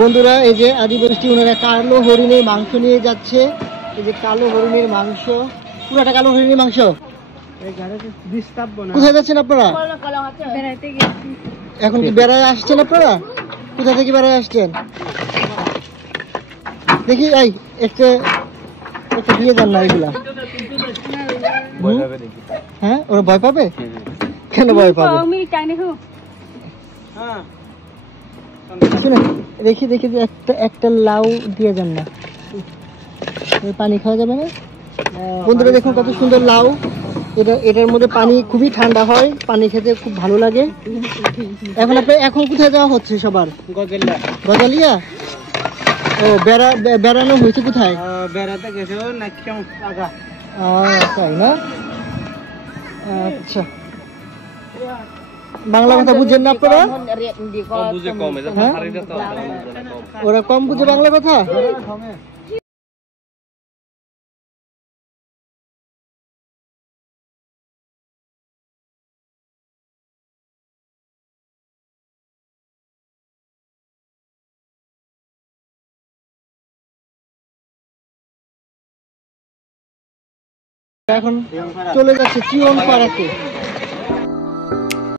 বন্ধুরা এই যে আদিবাসী ওনারা কালো হরিণের মাংস নিয়ে যাচ্ছে। এই যে কালো হরিণের মাংস, পুরাটা কালো হরিণের মাংস। কোথায় যাচ্ছেন আপনারা? এখন কি বেড়ায় আসছেন আপনারা? কোথা থেকে বেড়ায় আসছেন? দেখি এই একটা একটা দিয়ে যান না এগুলা। হ্যাঁ, ওরা ভয় পাবে? কেন ভয় পাবে? শুনে দেখি দেখি একটা একটা লাউ দিয়ে যান না, পানি খাওয়া যাবে না? বন্ধুরা দেখুন কত সুন্দর লাউ। এটার মধ্যে পানি খুবই ঠান্ডা হয়, পানি খেতে খুব ভালো লাগে। এখন কোথায় যাওয়া হচ্ছে সবার? গজালিয়া। ও বেড়ানো হয়েছে কোথায়? বেড়াতে গেছে তাই না? আচ্ছা, বাংলা কথা বুঝেন না আপনারা? ওরা কম বুঝে বাংলা কথা। এখন চলে যাচ্ছে চিয়ন পাড়াতে।